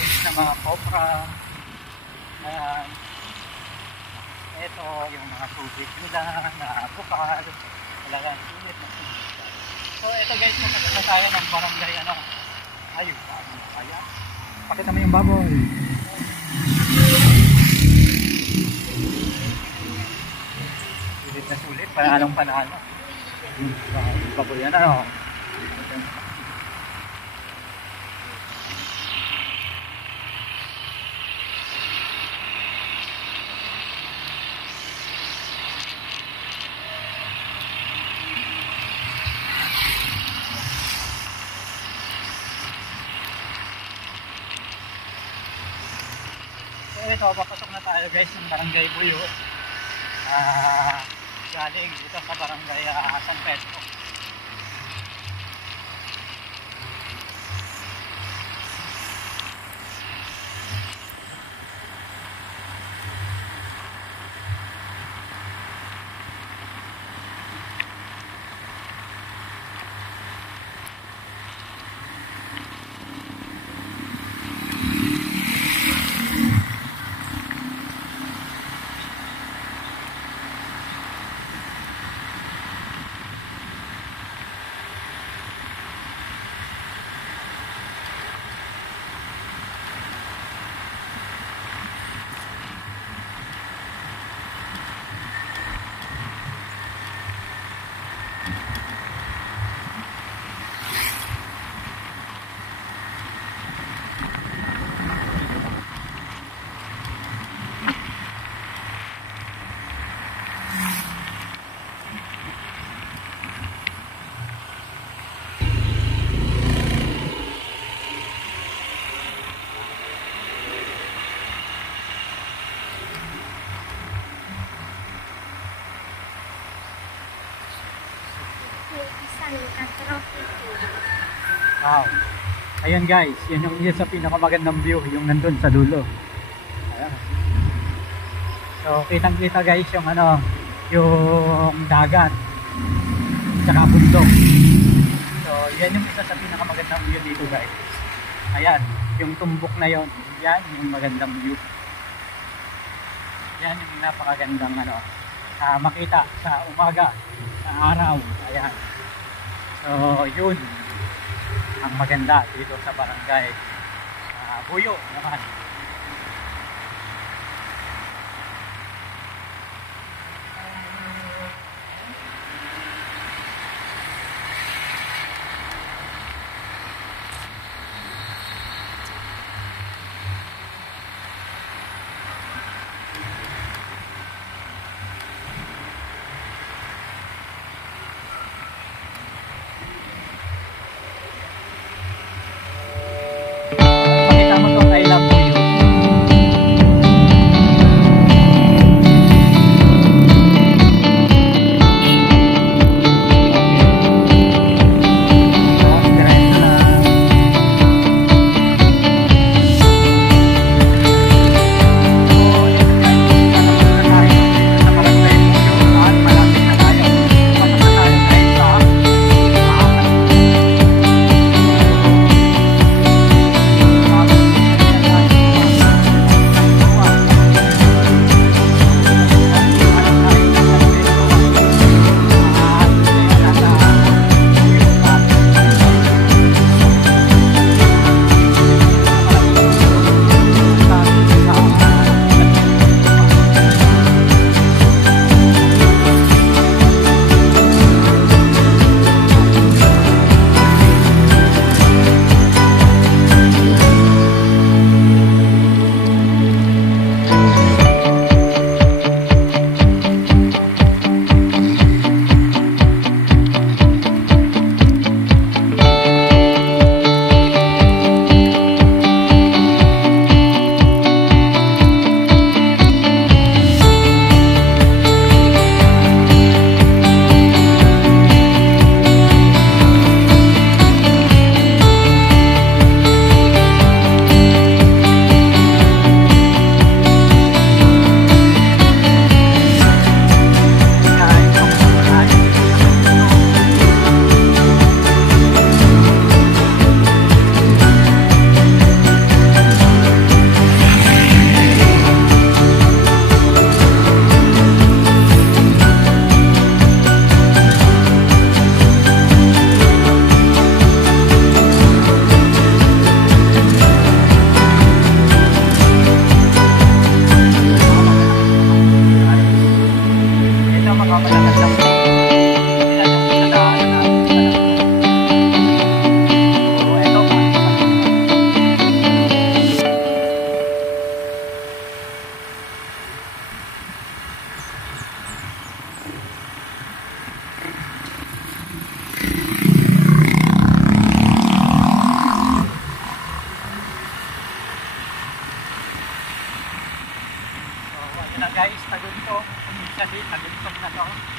guys na mga cobra. Ayan. Ito yung mga tubig nila na bukal. Talagang sulit na sulit. So ito guys, nakasama na tayo ng barangay ano. Ayun, kaya. Pakita mo yung baboy. Sulit na sulit, panalong panalo. Yung baboy yan ano. So ito, papasok na tayo guys ng Barangay Buyo. Galing dito sa Barangay San Pedro. Wow. Ayan guys, yan yung isa sa pinakamagandang view, yung nandun sa dulo. Ayan. So kitang kita guys yung ano, yung dagat tsaka bundok. So yan yung isa sa pinakamagandang view dito guys. Ayan, yung tumbok na yon, yan yung magandang view. Yan yung napakagandang ano, makita sa umaga, sa araw. Ayan. So yun ang maganda dito sa Barangay Buyo naman. Makita mo to, I love Buyo. kasi tagumpag na to.